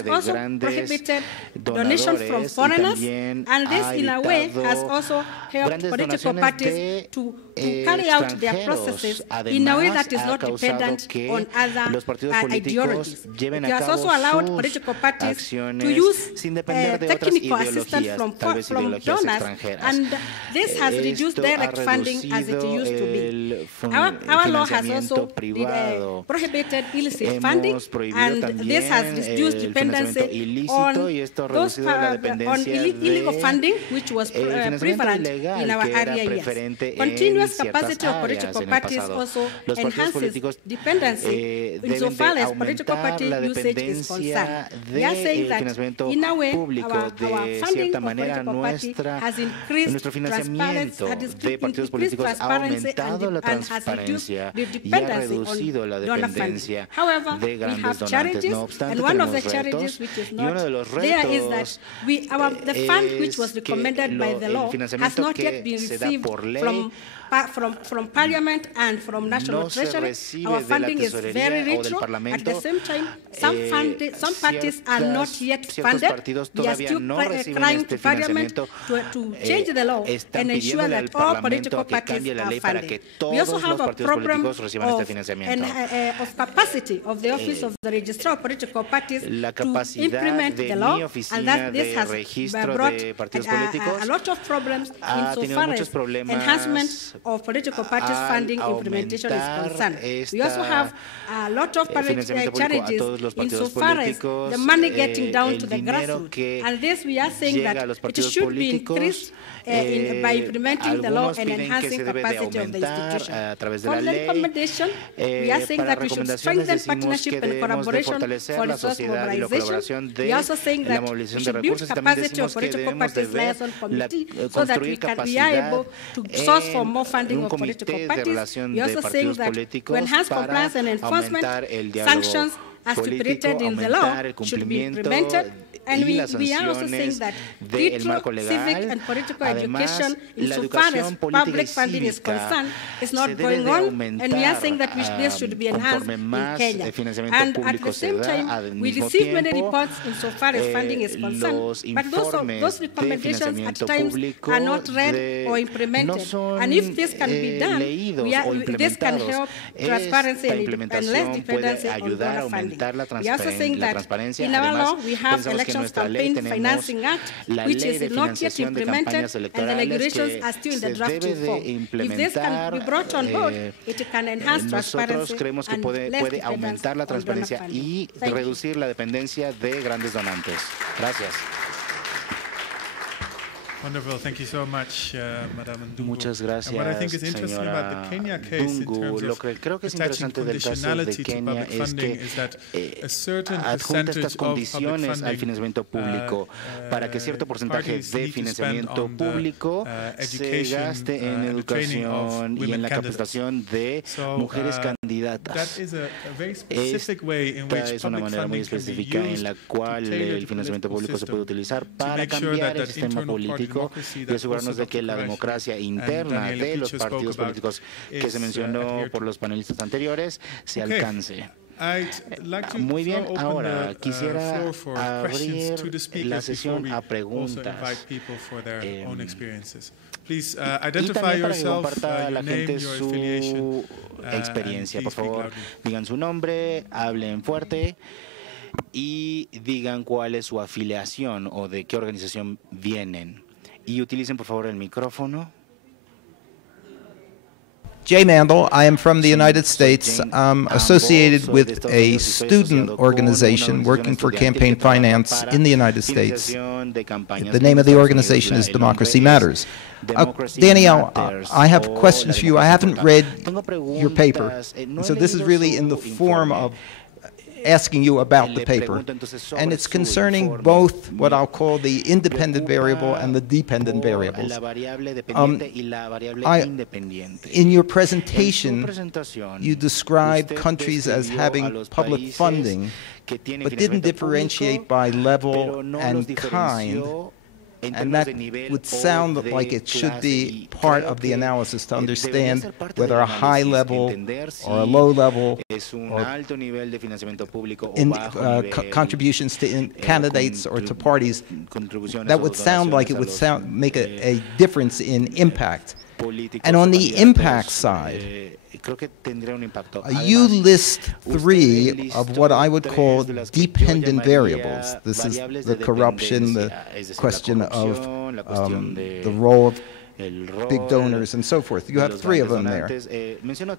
it de also grandes prohibited donations from donadores y foreigners, también and this ha in a way has evitado also helped grandes political donaciones parties de to carry out their processes in a way Además, that is ha not causado dependent que on other los partidos políticos ideologies. lleven It a has cabo also allowed sus political parties to acciones use sin depender de otras technical assistance ideologías, tal vez from ideologías donors, extranjeras. and this has reduced Esto direct ha funding as it reducido used to be. el Our law has financiamiento also privado. prohibited illicit funding, Hemos prohibido and también this has reduced el dependency financiamiento ilícito on y esto ha those reducido la dependencia illegal de funding, which was financiamiento prevalent ilegal in our que era area. preferente Continuous en ciertas capacity of áreas political en el parties pasado. also Los partidos enhances políticos dependency deben insofar de as political aumentar party la usage is dependencia concerned. We are saying del that financiamiento in a way público. our De funding cierta of manera, political party has increased nuestro financiamiento de partidos políticos ha transparency aumentado la and has reduced transparencia the y ha dependency reducido la on donor funding. dependencia However, de we grandes have donantes. challenges, No obstante, and one of the tenemos challenges retos, which is y not uno de los there is that retos the fund which was es que recommended by the el law has financiamiento not yet que been se da received por ley from Parliament and from National no se Treasury. recibe Our de la funding is tesorería very o del retro. At Parlamento. the same time, some parties are not yet ciertos funded. partidos We are todavía still no reciben crying este to Parliament financiamiento. to change the law Están and ensure pidiéndole that al all Parlamento political a que parties cambie la are ley para funded. que We also todos have los a partidos program políticos reciban este financiamiento. of capacity of the Office of the Registrar of Political Parties La to capacidad implement de the law, mi and oficina that this de has registro brought de partidos a políticos lot of problems ha tenido insofar muchos as problemas enhancement of political parties al funding implementation is aumentar concerned. We also have a lot of financiamiento público a challenges todos los partidos insofar as políticos, the money getting down el to the dinero grassroots. que And this we are saying llega that a los it partidos should be políticos, increased by implementing the law algunos and piden que enhancing se debe de capacity of the aumentar institution. a través de For la the ley. recommendation, we are saying Para that we should recomendaciones strengthen decimos partnership que and debemos de collaboration fortalecer for la resource sociedad y la mobilization. colaboración de We are also saying la that we movilización de should build recursos y también capacity of decimos que political debemos de parties ver liaison committee so that we construir are able to source for more funding un of political comité de parties. relación We are de also saying partidos that to políticos enhance para compliance and enforcement, aumentar el diálogo sanctions as stipulated político, in the law aumentar el should be cumplimiento implemented. And y las we are also saying sanciones that del marco civic legal. and political Además, education, la insofar as educación política public y funding is cívica concerned, is se not debe going de on, and we are saying that aumentar, this should be enhanced conforme in más Kenya. el financiamiento And at público the se same da time, al we mismo receive many tiempo, reports insofar as funding is concerned, los but informes those de recommendations at financiamiento times público are not read or no implemented. son And if this can be done, leídos o this can implementados. help transparency Esta and less implementación puede dependency on ayudar a donor funding. aumentar la We are also saying that transparencia. in our Además, law we have pensamos que en Elections nuestra ley Campaign tenemos Financing Act, la which ley de is not yet financiación de implemented, campañas and the electorales regulations que are still in the se draft debe de form. If this can be brought on board, it can enhance nosotros transparency creemos que and puede less dependence aumentar la on donor transparencia funding. y Thank you. reducir la dependencia de grandes donantes. Gracias. Wonderful. Thank you so much, Madam Ndungu. Muchas gracias, And what I think is interesting about señora the Kenya case in Dungu. terms Lo of que creo que es attaching interesante del caso de conditionality to Kenia public es funding que is that a certain adjunta estas percentage of public condiciones al funding financiamiento público para que cierto porcentaje parties de need to spend financiamiento on the, público se education, gaste en and the training of educación y women en la candidates. capacitación de mujeres That candidatas. is a very specific way in Esta which es una public manera muy funding can be específica en used la to cual tailor el the financiamiento political público se puede system utilizar to para make sure cambiar that el sistema internal party político democracy y that asegurarnos also de que la Dr. democracia Qureshi interna and de Daniela los Picho spoke partidos about políticos que is se mencionó adhered por to. los panelistas anteriores se alcance. I'd like to Muy bien, open ahora the quisiera floor for abrir questions to the la speakers before sesión we a also preguntas. invite people for their own experiences. Please Y identify también para que yourself, comparta your la name, gente your su affiliation, experiencia. and Por please speak favor, loudly. digan su nombre, hablen fuerte y digan cuál es su afiliación o de qué organización vienen. Y utilicen por favor el micrófono. Jay Mandel. I am from the United States, associated with a student organization working for campaign finance in the United States. The name of the organization is Democracy Matters. Danielle, I have questions for you. I haven't read your paper, and so this is really in the form of asking you about the paper. And it's concerning both what I'll call the independent variable and the dependent variables. In your presentation, you described countries as having public funding, but didn't differentiate by level and kind And that would sound like it should be part of the analysis to understand whether a high level or a low level or contributions to candidates or to parties, that would sound like it would make a difference in impact. And on the impact side, you list 3 of what I would call dependent variables. This is the corruption, the question of the role of big donors and so forth. You have 3 of them there.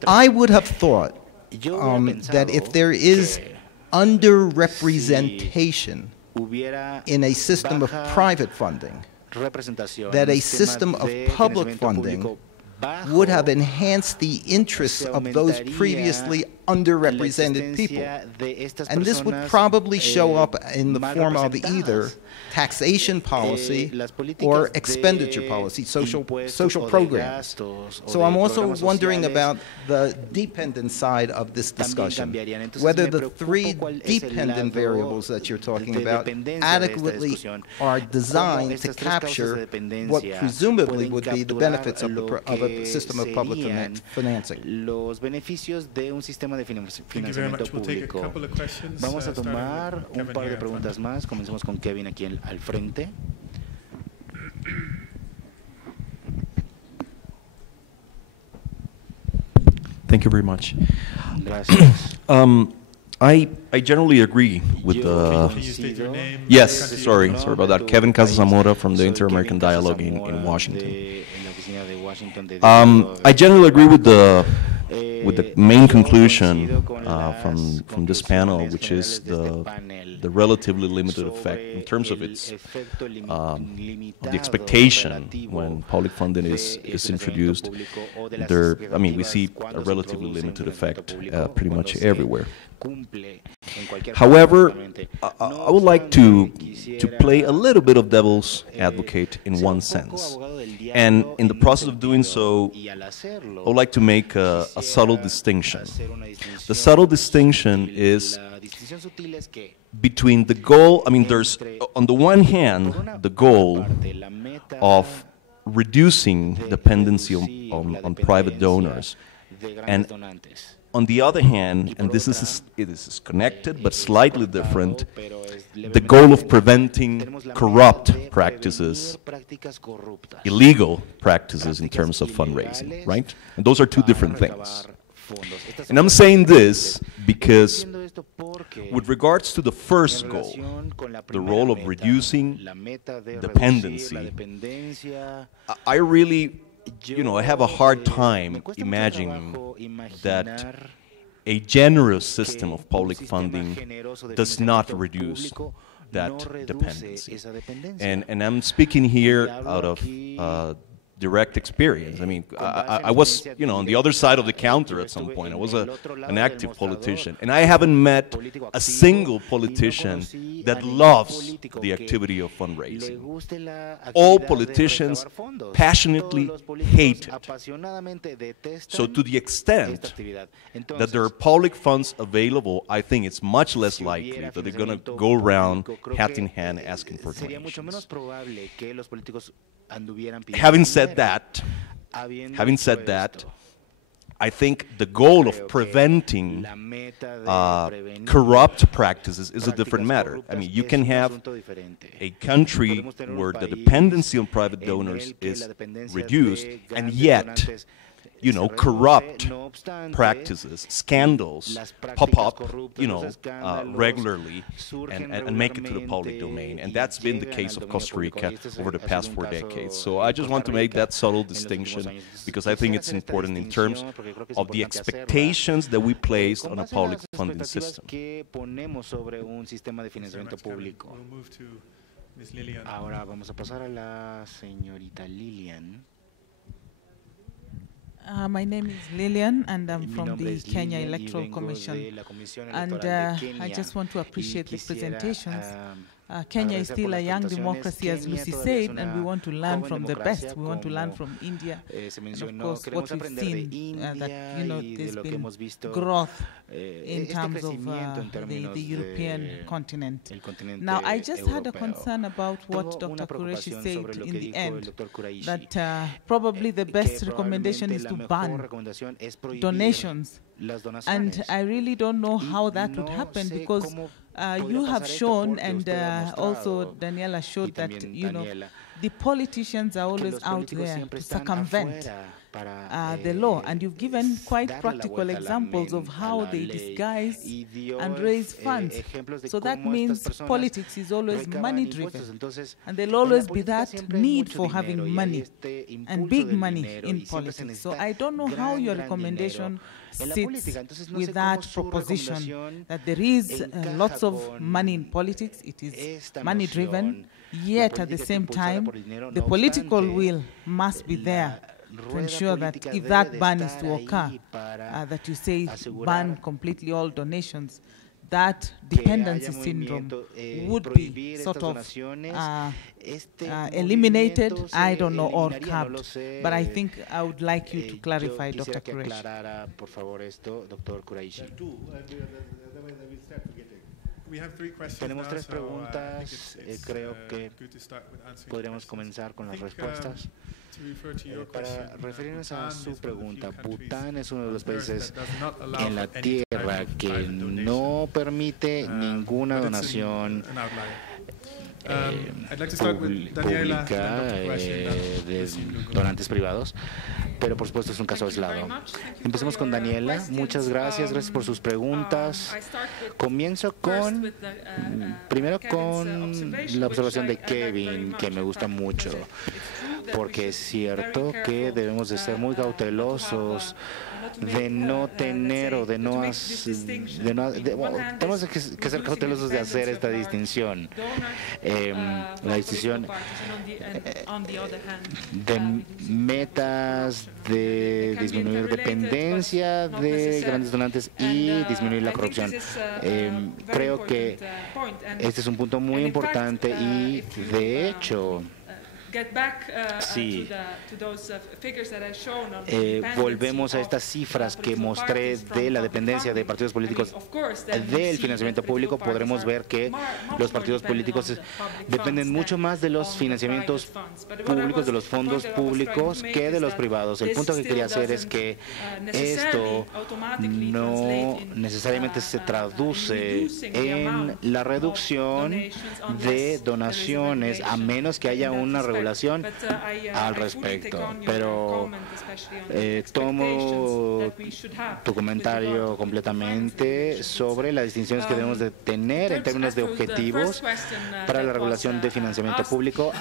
I would have thought that if there is underrepresentation in a system of private funding, that a system of public funding would have enhanced the interests of those previously underrepresented people. And this would probably show up in the form of either taxation policy or expenditure policy, social programs. So I'm also wondering about the dependent side of this discussion, whether the 3 dependent variables that you're talking about adequately are designed to capture what presumably would be the benefits of a system of public financing. Thank you very much. We'll take a couple of questions. Vamos a tomar un par de preguntas más. Comencemos con Kevin aquí al frente. Thank you very much. Gracias. I generally agree with the... Can you state your name? Yes, sorry about that. Kevin Casazamora from the Inter-American Dialogue in Washington. I generally agree with the main conclusion from this panel, which is the relatively limited effect in terms of its the expectation when public funding is introduced. We see a relatively limited effect pretty much everywhere. However, I would like to play a little bit of devil's advocate in one sense. And in the process of doing so, I would like to make a subtle distinction. The subtle distinction is between the goal, there's, on the one hand, the goal of reducing dependency on private donors, and on the other hand, and it is connected but slightly different, the goal of preventing corrupt practices, illegal practices in terms of fundraising, right? And those are 2 different things. And I'm saying this because with regards to the first goal, the role of reducing dependency, I really I have a hard time imagining that a generous system of public funding does not reduce that dependency. And I'm speaking here out of direct experience. I was, on the other side of the counter at some point. I was an active politician, and I haven't met a single politician that loves the activity of fundraising. All politicians passionately hate it. So to the extent that there are public funds available, I think it's much less likely that they're going to go around hat in hand asking for donations. Having said that, I think the goal of preventing corrupt practices is a different matter. You can have a country where the dependency on private donors is reduced, and yet corrupt practices, scandals pop up, regularly and make it to the public domain. And that's been the case of Costa Rica over the past 4 decades. So I just want to make that subtle distinction because I think it's important in terms of the expectations that we placed on a public funding system. We'll move to Ms. Lilian. Ahora vamos a pasar a la señorita Lilian. My name is Lilian, and I'm from the Kenya Electoral Commission. And I just want to appreciate the presentations. Kenya is still a young democracy, as Lucy said, and we want to learn from the best. We want to learn from India. And of course, what we've seen, that, you know, there's been growth in terms of the European continent. Now, I just had a concern about what Dr. Qureshi said in the end, that probably the best recommendation is to ban donations. And I really don't know how that would happen, because you have shown, and also Daniela showed, that, you know, the politicians are always out there to circumvent the law, and you've given quite practical examples of how they disguise and raise funds. So that means politics is always money-driven, and there'll always be that need for having money, and big money in politics. So I don't know how your recommendation sits with that proposition, that there is lots of money in politics, it is money-driven, yet at the same time, the political will must be there to ensure that if that ban is to occur, that you say ban completely all donations, that dependency syndrome would be sort of eliminated, I don't know, or curbed. But I think I would like you to clarify, Dr. Qureshi. We have 3 questions. Tenemos 3 now, preguntas. Creo que podríamos comenzar con las respuestas. Para referirnos a su pregunta, Bután es uno de los países en la Tierra que no permite ninguna donación pública de donantes privados, pero por supuesto es un caso aislado. Empecemos con Daniela. Muchas gracias por sus preguntas. Comienzo primero con la observación de Kevin, que me gusta mucho, porque es cierto que debemos de ser muy cautelosos de no tener o tenemos que ser cautelosos de hacer esta distinción. La distinción de metas de disminuir dependencia de grandes donantes y disminuir la corrupción. Creo que este es un punto muy importante y, de hecho, sí, volvemos a estas cifras que mostré de la dependencia de partidos políticos del financiamiento público. Podremos ver que los partidos políticos dependen mucho más de los financiamientos públicos, de los fondos públicos, que de los privados. El punto que quería hacer es que esto no necesariamente se traduce en la reducción de donaciones, a menos que haya una regulación al respecto. Pero tomo tu comentario completamente sobre las distinciones que debemos de tener en términos de objetivos para la regulación de financiamiento público.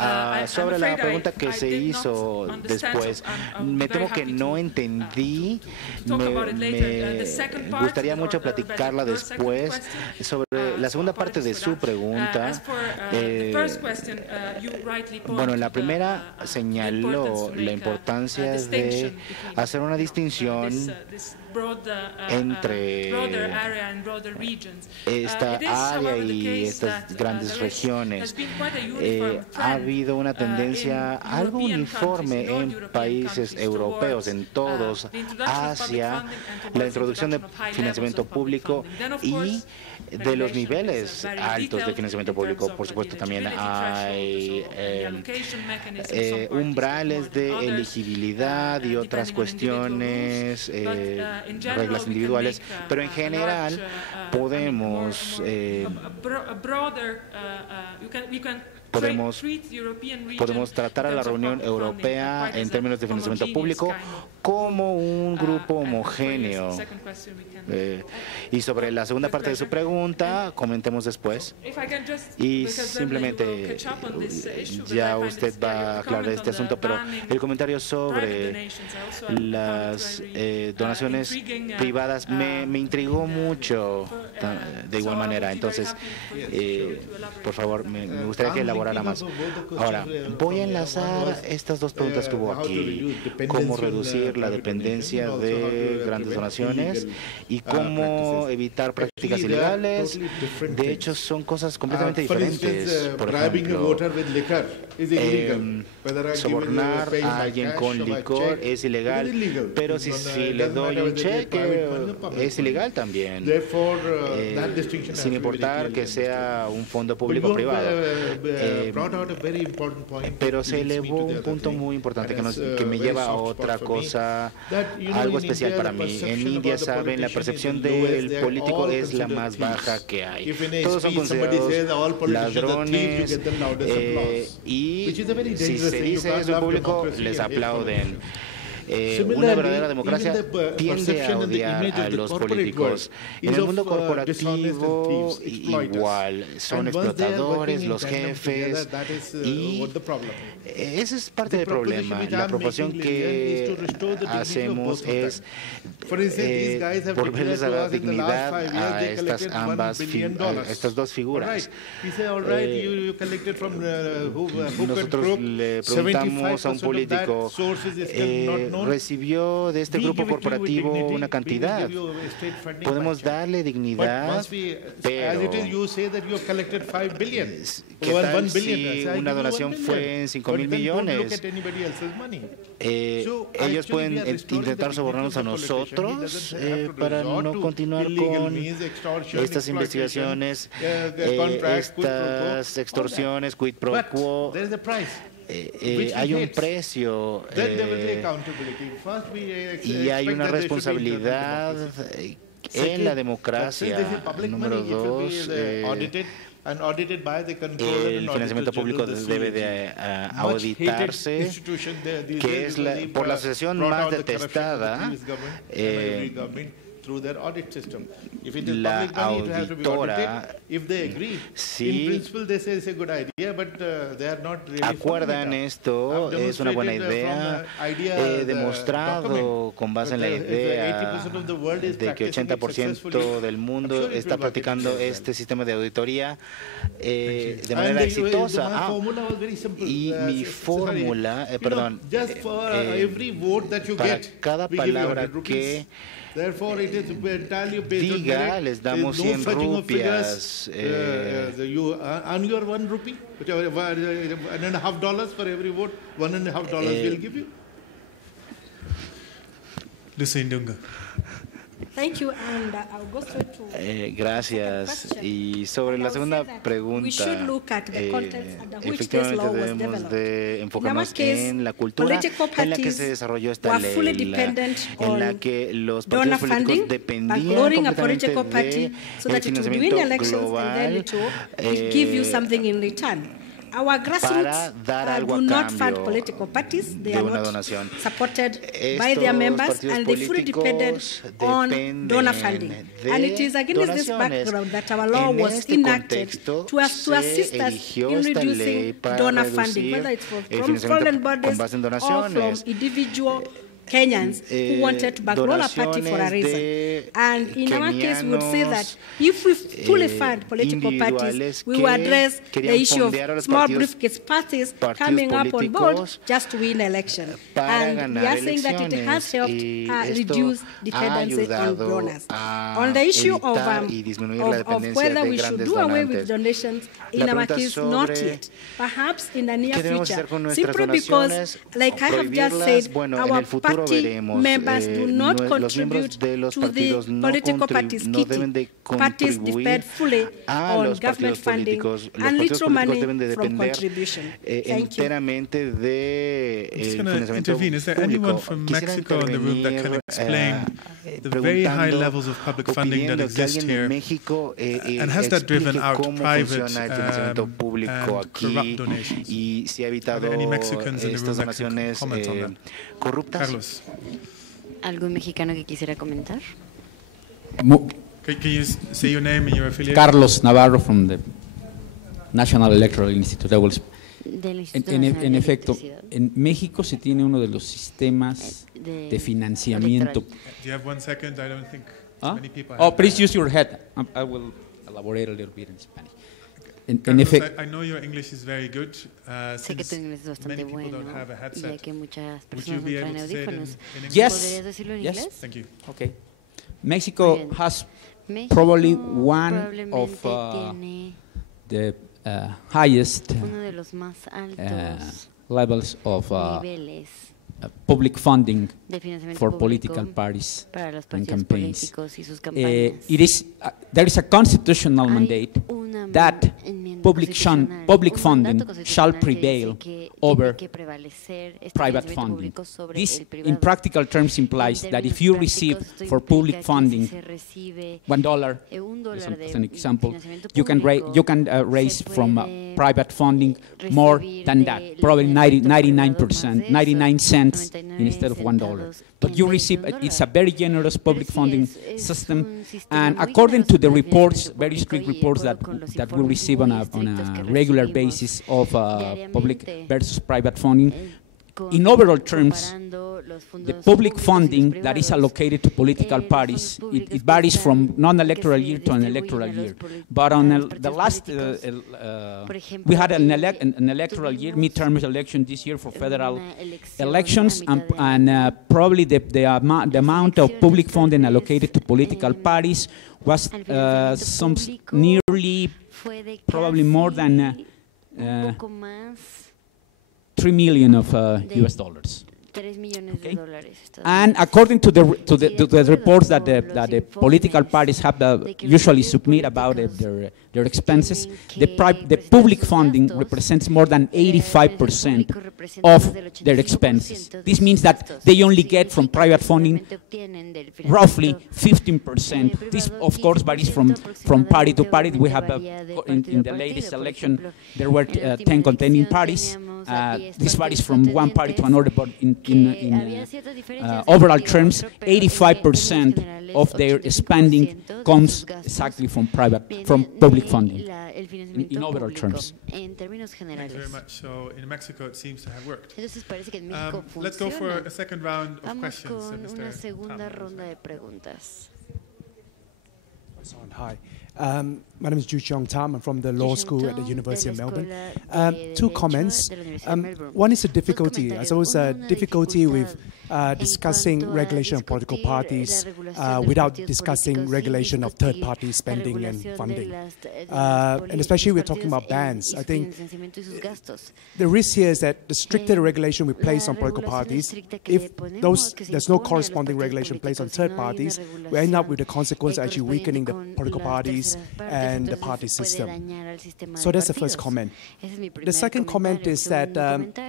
Sobre la pregunta que se hizo después, me temo que no entendí. Me gustaría mucho platicarla después. Sobre la segunda parte de su pregunta, bueno, en la primera señaló la importancia de hacer una distinción entre esta área y estas grandes regiones. Ha habido una tendencia algo uniforme en países europeos, en todos, hacia la introducción de financiamiento público y de los niveles altos de financiamiento público. Por supuesto, también hay umbrales de elegibilidad y otras cuestiones, reglas individuales, pero en general podemos tratar a la Unión Europea en términos de financiamiento público como un grupo homogéneo. Y sobre la segunda parte de su pregunta, comentemos después. Y simplemente, ya usted va a aclarar este asunto, pero el comentario sobre las donaciones privadas me intrigó mucho de igual manera. Entonces, por favor, me gustaría que elaborara más. Ahora, voy a enlazar estas 2 preguntas que hubo aquí. ¿Cómo reducir la dependencia de grandes donaciones y cómo evitar prácticas prácticas ilegales. De hecho, son cosas completamente diferentes. Por ejemplo, sobornar a alguien con licor es ilegal, pero si le doy un cheque es ilegal también, sin importar que sea un fondo público o privado. Pero se elevó un punto muy importante que me lleva a otra cosa, algo especial para mí. En India, saben, la percepción del político es la más baja que hay. Todos son considerados ladrones y si se dice eso en público, les aplauden. Una verdadera democracia tiende a odiar a los políticos. En el mundo corporativo, igual, son explotadores, los jefes, y ese es parte del problema. La proporción que hacemos es volverles a dar dignidad a estas dos figuras. Nosotros le preguntamos a un político, recibió de este grupo corporativo una cantidad. Podemos darle dignidad, pero ¿qué tal si una donación fue en 5,000 millones? Ellos pueden intentar sobornarnos a nosotros para no continuar con estas investigaciones, estas extorsiones, quid pro quo. Hay un precio y hay una responsabilidad en la democracia. Número 2, el financiamiento público debe de auditarse, que es por la asociación más detestada. La auditora, si acuerdan esto, es una buena idea, demostrado con base en la idea de que 80% del mundo está practicando este sistema de auditoría de manera exitosa. Y mi fórmula, para cada palabra que diga, les damos 100 rupias. Thank you, and I'll go straight to gracias. Y sobre la segunda pregunta, efectivamente debemos de enfocarnos en la cultura en la que se desarrolló esta ley, en la que los partidos políticos dependían completamente del financiamiento global Our grassroots do not fund political parties. They are not supported by their members, and they fully depended on donor funding. And it is against this background that our law was enacted to assist us in reducing donor funding, whether it's from foreign bodies or from individual Kenyans who wanted to bankroll a party for a reason. And in our case, we would say that if we fully fund political parties, we will address the issue of small briefcase parties coming up on board just to win election. And we are saying that it has helped reduce dependency on donors. On the issue of whether we should do away with donations, in our case, not yet. Perhaps in the near future, simply because, like I have just said, our party members do not contribute to the political parties kitty. Parties depend fully on government funding and little money from contribution. Thank you. Is there anyone from Mexico in the room that can explain the very high levels of public funding that exist here, and has that driven out private and corrupt donations? Are there any Mexicans in the room that can comment on that? Carlos. ¿Algún mexicano que quisiera comentar? Can you say your name and your affiliation? Carlos Navarro from the National Electoral Institute. En efecto, en México se tiene uno de los sistemas de financiamiento. Do you have 1 second? I don't think many people have. Oh, please use your head. I will elaborate a little bit in Spanish. Carlos, I know your English is very good. Sé que tu inglés es bastante bueno, y ya que muchas personas no traen audífonos. Yes. ¿Podrías decirlo en Yes. inglés? Thank you. Okay. Mexico has probably one of the highest levels of public funding for political parties and campaigns. There is a constitutional mandate that public funding shall prevail over private funding. This, in practical terms, implies that if you receive for public funding $1, as an example, you can raise from private funding more than that, probably 99 cents instead of $1. But you receive, it's a very generous public funding system, and according to the reports, very strict reports that we receive on a regular basis of public versus private funding, in overall terms, the public funding that is allocated to political parties, it varies from non-electoral year to an electoral year. But on the last, we had an electoral year, midterm election this year for federal elections, and probably the amount of public funding allocated to political parties was nearly, probably more than 3 million of US dollars. Okay. And according to the reports that the political parties have usually submit about their expenses, the public funding represents more than 85% of their expenses. This means that they only get from private funding roughly 15%. This, of course, varies from party to party. We have in the latest election there were 10 contending parties. This varies from one party to another, but in overall terms, 85% of their spending comes exactly from public funding. In overall terms. Thank you very much. So in Mexico, it seems to have worked. Let's go for a second round of questions. Hi. My name is Ju Chong Tam. I'm from the law school at the University of Melbourne. Two comments. One is a difficulty. I suppose a difficulty with discussing regulation of political parties without discussing regulation of third-party spending and funding. And especially we're talking about bans. I think the risk here is that the stricter the regulation we place on political parties, if there's no corresponding regulation placed on third parties, we end up with the consequence of actually weakening the political parties and the party system. So that's the first comment. The second comment is that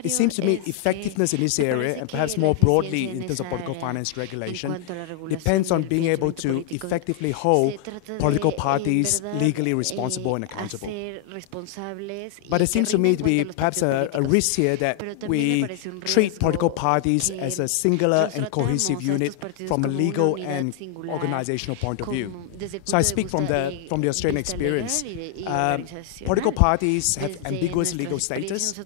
it seems to me effectiveness in this area, and perhaps more broadly in terms of political finance regulation, depends on being able to effectively hold political parties legally responsible and accountable. But it seems to me to be perhaps a risk here that we treat political parties as a singular and cohesive unit from a legal and organizational point of view. So I speak from the Australian experience. Political parties have ambiguous legal status.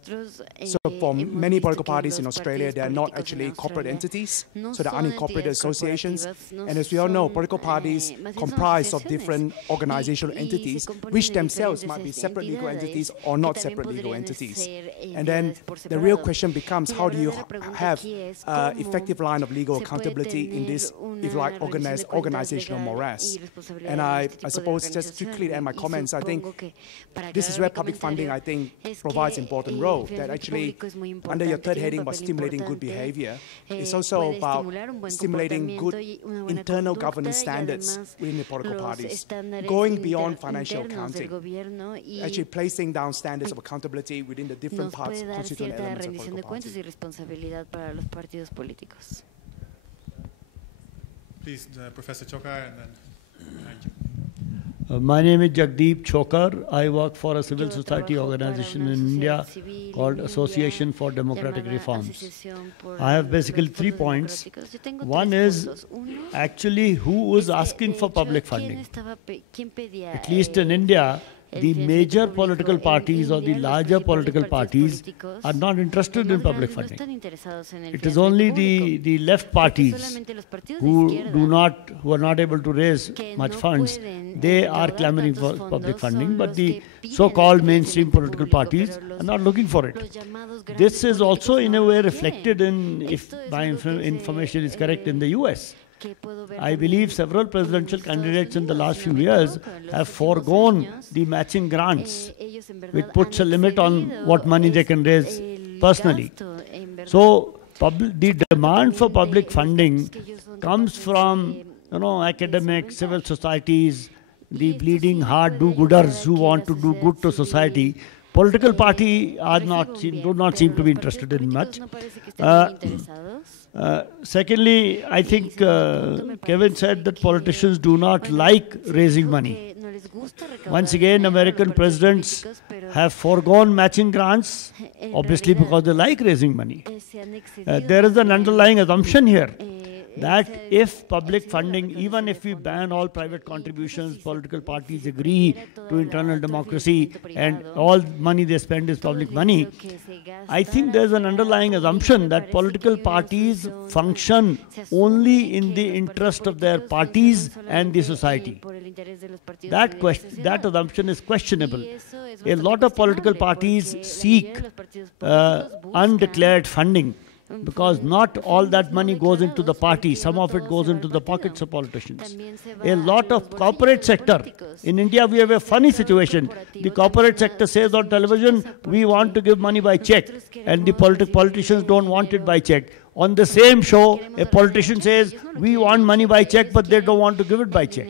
So for many political parties in Australia, they are not actually corporate entities, so they're unincorporated associations. And as we all know, political parties comprise of different organizational entities, which themselves might be separate legal entities or not separate legal entities. And then the real question becomes, how do you have effective line of legal accountability in this, if you like, organizational morass? And I suppose, just to quickly end my comments, I think this is where public funding, I think, provides important role, that actually, under your third heading about stimulating good behavior, it's also about stimulating good internal governance standards within the political parties, going beyond financial accounting, actually placing down standards of accountability within the different parts, constituent elements of political parties. Please, Professor Chokar, and then thank you. My name is Jagdeep Chokar. I work for a civil society organization in India called Association for Democratic Reforms. I have basically 3 points. One is actually who was asking for public funding. At least in India, the major political parties or the larger political parties are not interested in public funding. It is only the left parties who are not able to raise much funds. They are clamoring for public funding, but the so-called mainstream political parties are not looking for it. This is also in a way reflected in, if my information is correct, in the US. I believe several presidential candidates in the last few years have foregone the matching grants, which puts a limit on what money they can raise personally. So the demand for public funding comes from academics, civil societies, the bleeding heart do-gooders who want to do good to society. Political parties do not seem to be interested in much. Secondly, I think Kevin said that politicians do not like raising money. Once again, American presidents have foregone matching grants, obviously because they like raising money. There is an underlying assumption here that if public funding, even if we ban all private contributions, political parties agree to internal democracy and all money they spend is public money, I think there's an underlying assumption that political parties function only in the interest of their parties and the society. That assumption is questionable. A lot of political parties seek undeclared funding, because not all that money goes into the party. Some of it goes into the pockets of politicians. A lot of corporate sector. In India, we have a funny situation. The corporate sector says on television, we want to give money by check. And the politicians don't want it by check. On the same show, a politician says, we want money by check, but they don't want to give it by check.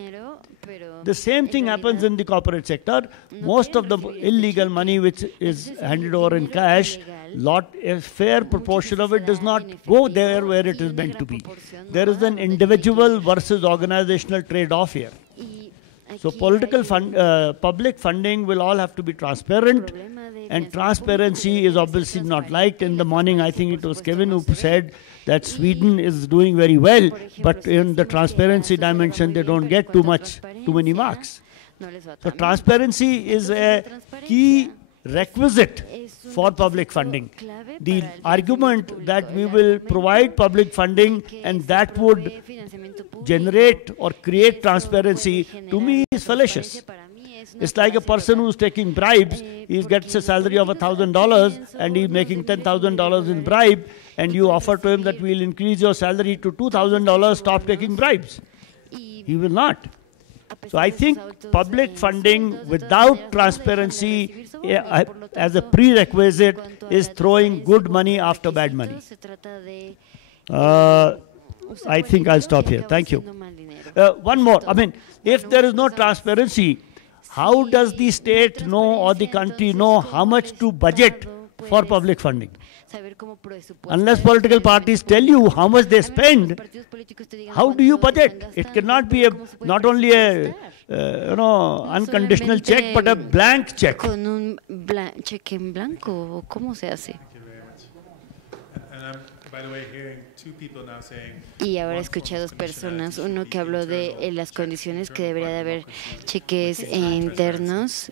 The same thing happens in the corporate sector. Most of the illegal money which is handed over in cash, a fair proportion of it does not go there where it is meant to be. There is an individual versus organizational trade-off here. So public funding will all have to be transparent, and transparency is obviously not liked. In the morning, I think it was Kevin who said that Sweden is doing very well, but in the transparency dimension, they don't get too many marks. So transparency is a key requisite for public funding. The argument that we will provide public funding and that would generate or create transparency, to me, is fallacious. It's like a person who's taking bribes. He gets a salary of $1,000 and he's making $10,000 in bribe, and you offer to him that we'll increase your salary to $2,000, stop taking bribes. He will not. So I think public funding without transparency as a prerequisite is throwing good money after bad money. I think I'll stop here. Thank you. One more. I mean, if there is no transparency, how does the state know or the country know how much to budget for public funding? Unless political parties tell you how much they spend, how do you budget? It cannot be not only a unconditional check, but a blank check. Con un cheque en blanco, ¿cómo se hace? Y ahora escuché a dos personas, uno que habló de las condiciones que debería de haber cheques internos.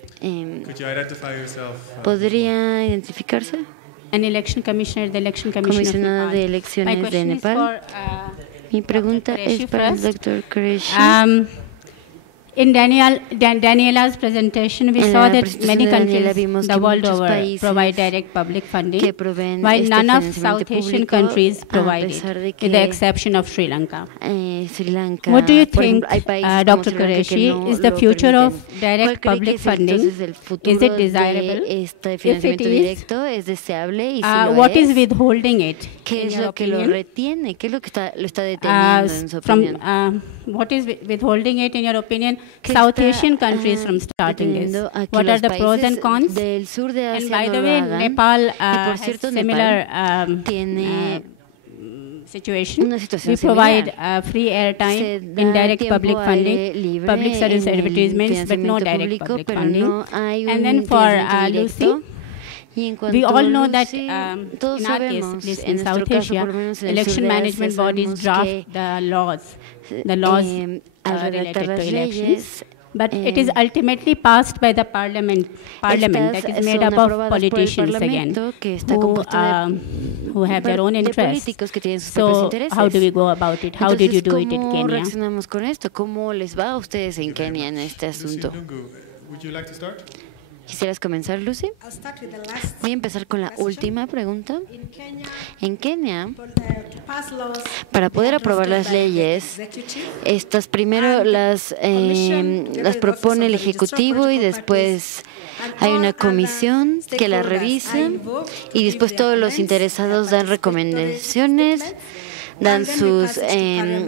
¿Podría identificarse? An election commissioner, the election commissioner Comisionada de elecciones de Nepal. Mi pregunta es para el Dr. Qureshi. In Daniela's presentation, we saw that many countries the world over provide direct public funding, while none of South Asian countries provide it, with the exception of Sri Lanka. What do you think, Dr. Qureshi, is the future of direct public funding? Is it desirable? If it is, what is withholding it? What is withholding it, in your opinion, South Asian countries from starting this? What are the pros and cons? And by the way, Nepal has similar situation. We provide free airtime, indirect public funding, public service advertisements, but no direct public funding. And then for Lucy, we all know that in our case, at least in South Asia, election management bodies draft the laws related to elections. But it is ultimately passed by the parliament that is made up of politicians again, who have their own interests. So how do we go about it? How did you do it in Kenya? ¿Cómo les va a ustedes en Kenia en este asunto? Would you like to start? ¿Quisieras comenzar, Lucy? Voy a empezar con la última pregunta. En Kenia, para poder aprobar las leyes, estas primero las propone el Ejecutivo y después hay una comisión que la revisa y después todos los interesados dan recomendaciones, dan sus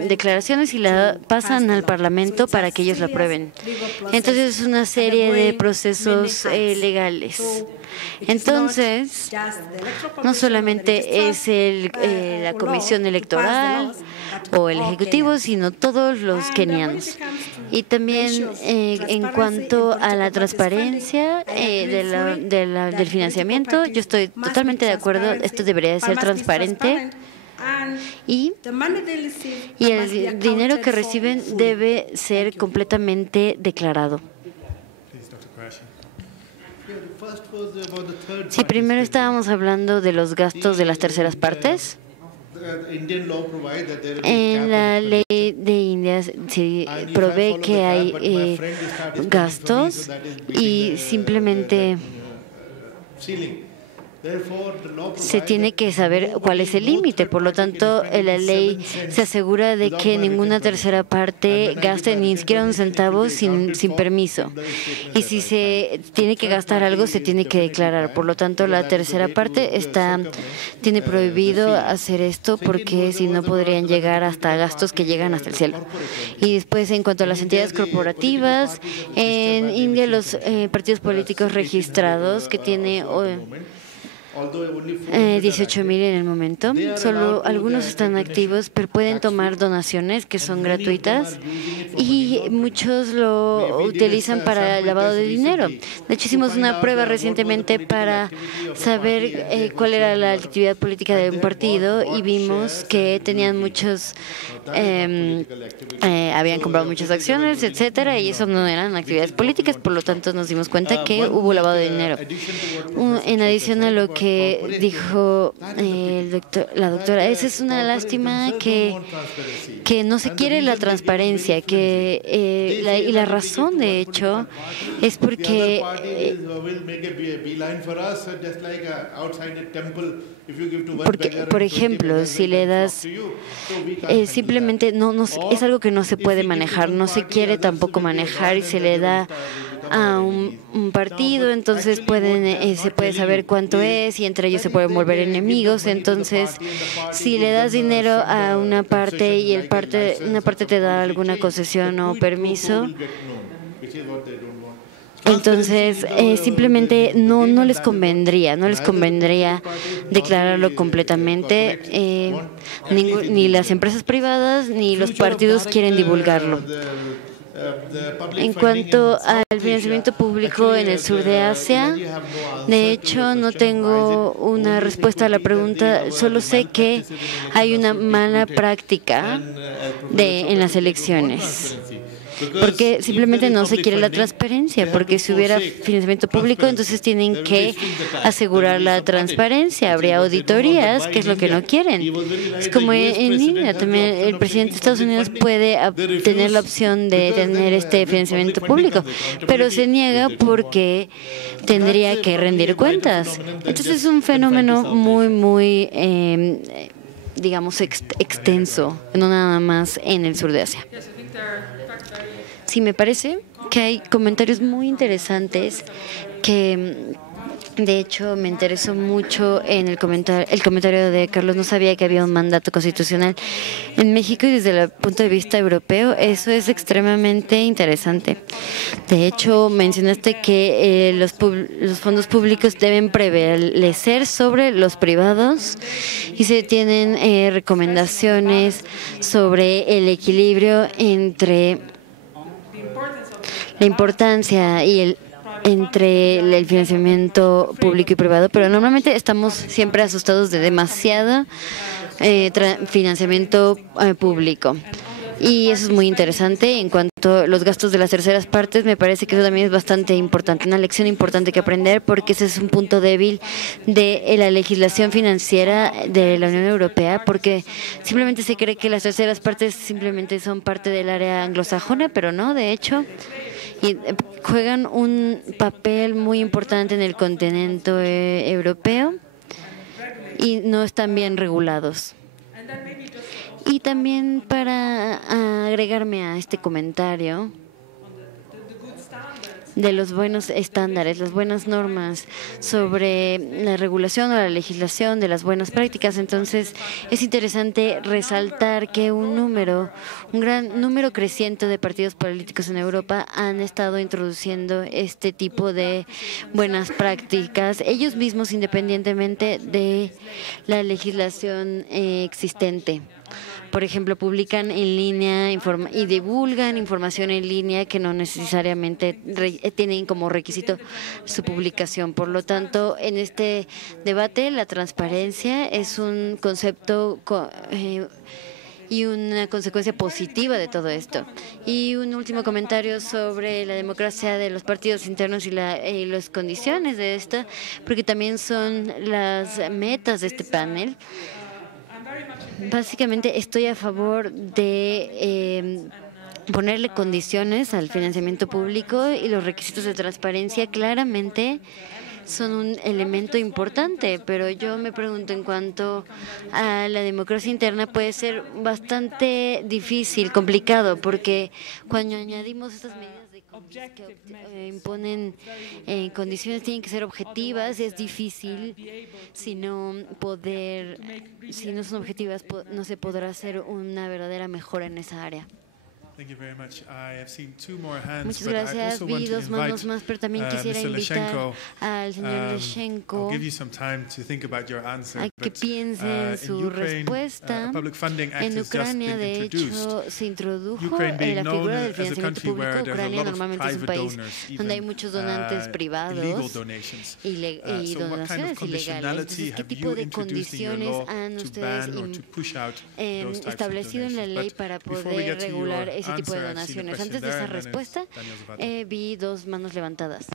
declaraciones y la pasan al Parlamento para que ellos la aprueben. Entonces es una serie de procesos legales. Entonces, no solamente es la Comisión Electoral o el Ejecutivo, sino todos los kenianos. Y también en cuanto a la transparencia del financiamiento, yo estoy totalmente de acuerdo, esto debería ser transparente. Y el dinero que reciben debe ser completamente declarado. Sí, primero estábamos hablando de los gastos de las terceras partes. En la ley de India se provee que hay gastos y simplemente se tiene que saber cuál es el límite. Por lo tanto, la ley se asegura de que ninguna tercera parte gaste ni siquiera un centavo sin permiso. Y si se tiene que gastar algo, se tiene que declarar. Por lo tanto, la tercera parte tiene prohibido hacer esto porque si no podrían llegar hasta gastos que llegan hasta el cielo. Y después, en cuanto a las entidades corporativas, en India los partidos políticos registrados que tiene 18,000 en el momento. Solo algunos están activos, pero pueden tomar donaciones que son gratuitas y muchos lo utilizan para el lavado de dinero. De hecho, hicimos una prueba recientemente para saber cuál era la actividad política de un partido y vimos que tenían muchos, habían comprado muchas acciones, etcétera, y eso no eran actividades políticas, por lo tanto nos dimos cuenta que hubo lavado de dinero. En adición a lo que dijo la doctora, esa es una lástima que no se quiere la transparencia, y la razón, de hecho, es porque por ejemplo, si le das simplemente es algo que no se puede manejar, no se quiere tampoco manejar y se le da a un partido, entonces se puede saber cuánto es y entre ellos se pueden volver enemigos. Entonces, si le das dinero a una parte y una parte te da alguna concesión o permiso, entonces simplemente no les convendría declararlo completamente. Ni las empresas privadas ni los partidos quieren divulgarlo. En cuanto al financiamiento público en el sur de Asia, de hecho no tengo una respuesta a la pregunta, solo sé que hay una mala práctica en las elecciones. Porque simplemente no se quiere la transparencia, porque si hubiera financiamiento público, entonces tienen que asegurar la transparencia, habría auditorías, que es lo que no quieren. Es como en India, también el presidente de Estados Unidos puede tener la opción de tener este financiamiento público, pero se niega porque tendría que rendir cuentas. Entonces es un fenómeno muy digamos, extenso, no nada más en el sur de Asia. Sí, me parece que hay comentarios muy interesantes que, de hecho, me interesó mucho en el comentario de Carlos. No sabía que había un mandato constitucional en México y desde el punto de vista europeo eso es extremadamente interesante. De hecho, mencionaste que los fondos públicos deben prevalecer sobre los privados y se tienen recomendaciones sobre el equilibrio entre la importancia entre el financiamiento público y privado, pero normalmente estamos siempre asustados de demasiado financiamiento público. Y eso es muy interesante. En cuanto a los gastos de las terceras partes, me parece que eso también es bastante importante, una lección importante que aprender, porque ese es un punto débil de la legislación financiera de la Unión Europea, porque simplemente se cree que las terceras partes simplemente son parte del área anglosajona, pero no, de hecho. y juegan un papel muy importante en el continente europeo y no están bien regulados. Y también para agregarme a este comentario de los buenos estándares, las buenas normas sobre la regulación o la legislación de las buenas prácticas. Entonces, es interesante resaltar que un gran número creciente de partidos políticos en Europa han estado introduciendo este tipo de buenas prácticas, ellos mismos independientemente de la legislación existente. Por ejemplo, publican en línea y divulgan información en línea que no necesariamente tienen como requisito su publicación. Por lo tanto, en este debate, la transparencia es un concepto y una consecuencia positiva de todo esto. Y un último comentario sobre la democracia de los partidos internos y las condiciones de esta, porque también son las metas de este panel. Básicamente estoy a favor de ponerle condiciones al financiamiento público y los requisitos de transparencia claramente son un elemento importante, pero yo me pregunto en cuanto a la democracia interna puede ser bastante difícil, complicado, porque cuando añadimos estas medidas que imponen condiciones tienen que ser objetivas, es difícil, si no son objetivas no se podrá hacer una verdadera mejora en esa área. Muchas gracias. Vi dos manos más, pero también quisiera invitar al señor Leshenko a que piense en su respuesta. En Ucrania, de hecho, se introdujo la figura del financiamiento público. Ucrania normalmente es un país donde hay muchos donantes privados y donaciones ilegales. Entonces, ¿qué tipo de condiciones han ustedes establecido en la ley para poder regular ese tipo de donaciones? Antes de esa respuesta, vi dos manos levantadas.